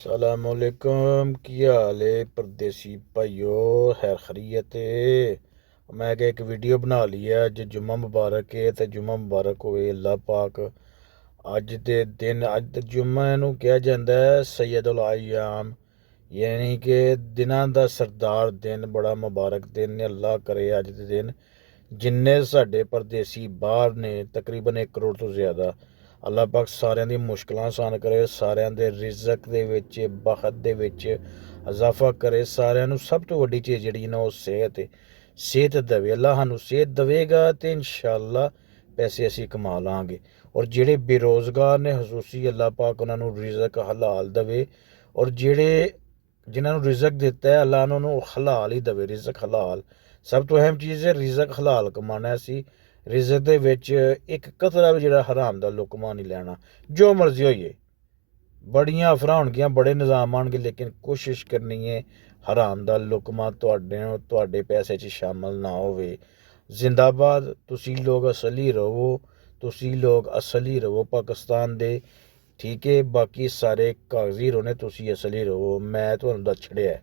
सलामुअलैकुम, की हाल है परदेसी भाइयों? खैर खरीयत है। मैं क्या एक वीडियो बना ली है। अज जुम्मा मुबारक है तो जुम्मा मुबारक होए अल्लाह पाक। अज दे दिन अज जुम्मा नूं कहा जाता है सैयदुल अय्याम, यानी कि दिनां दा सरदार दिन, बड़ा मुबारक दिन ने। अल्लाह करे अज दे दिन जिन्ने साडे परदेसी बाहर ने, तकरीबन 1 करोड़ तो ज़्यादा, अल्लाह पाक सारिਆਂ दी मुश्किलां आसान करे, सारिਆਂ ਦੇ ਰਿਜ਼ਕ ਦੇ ਵਿੱਚ ਬਖਤ ਦੇ ਵਿੱਚ ਇਜ਼ਾਫਾ करे। ਸਾਰਿਆਂ ਨੂੰ ਸਭ ਤੋਂ ਵੱਡੀ ਚੀਜ਼ ਜਿਹੜੀ ਨਾ ਉਹ ਸਿਹਤ ਦੇਵੇ। ਅੱਲਾਹ ਸਾਨੂੰ ਸਿਹਤ ਦੇਵੇਗਾ ਤੇ ਇਨਸ਼ਾਅੱਲਾ ਪੈਸੇ ਅਸੀਂ ਕਮਾ ਲਾਂਗੇ। ਔਰ ਜਿਹੜੇ ਬੇਰੋਜ਼ਗਾਰ ਨੇ ਖਸੂਸੀ ਅੱਲਾਹ ਪਾਕ ਉਹਨਾਂ ਨੂੰ ਰਿਜ਼ਕ ਹਲਾਲ ਦੇਵੇ। ਔਰ ਜਿਹੜੇ ਜਿਨ੍ਹਾਂ ਨੂੰ ਰਿਜ਼ਕ ਦਿੱਤਾ ਹੈ ਅੱਲਾਹ ਉਹਨਾਂ ਨੂੰ ਹਲਾਲ ਹੀ ਦੇਵੇ, ਰਿਜ਼ਕ ਹਲਾਲ। ਸਭ ਤੋਂ ਅਹਿਮ ਚੀਜ਼ ਹੈ ਰਿਜ਼ਕ ਹਲਾਲ ਕਮਾਉਣਾ। ਅਸੀਂ ਰਿਜ਼ਕ ਦੇ ਵਿੱਚ ਇੱਕ ਕਤਰਾ ਵੀ ਜਿਹੜਾ ਹਰਾਮ ਦਾ ਲੁਕਮਾ ਨਹੀਂ ਲੈਣਾ। ਜੋ ਮਰਜ਼ੀ ਹੋਈਏ, ਬੜੀਆਂ ਅਫਰਾਂ ਹੋਣਗੀਆਂ, ਬੜੇ ਨਿਜ਼ਾਮ ਆਉਣਗੇ, ਲੇਕਿਨ ਕੋਸ਼ਿਸ਼ ਕਰਨੀ ਹੈ ਹਰਾਮ ਦਾ ਲੁਕਮਾ ਤੁਹਾਡੇ ਪੈਸੇ 'ਚ ਸ਼ਾਮਲ ਨਾ ਹੋਵੇ। ਜ਼ਿੰਦਾਬਾਦ, ਤੁਸੀਂ ਲੋਕ ਅਸਲੀ ਰਹੋ, ਤੁਸੀਂ ਲੋਕ ਅਸਲੀ ਰਹੋ ਪਾਕਿਸਤਾਨ ਦੇ, ਠੀਕ ਹੈ। ਬਾਕੀ ਸਾਰੇ ਕਾਗਜ਼ੀ ਰਹੋ ਨੇ, ਤੁਸੀਂ ਅਸਲੀ ਰਹੋ। ਮੈਂ ਤੁਹਾਨੂੰ ਦੱਸ ਛੜਿਆ।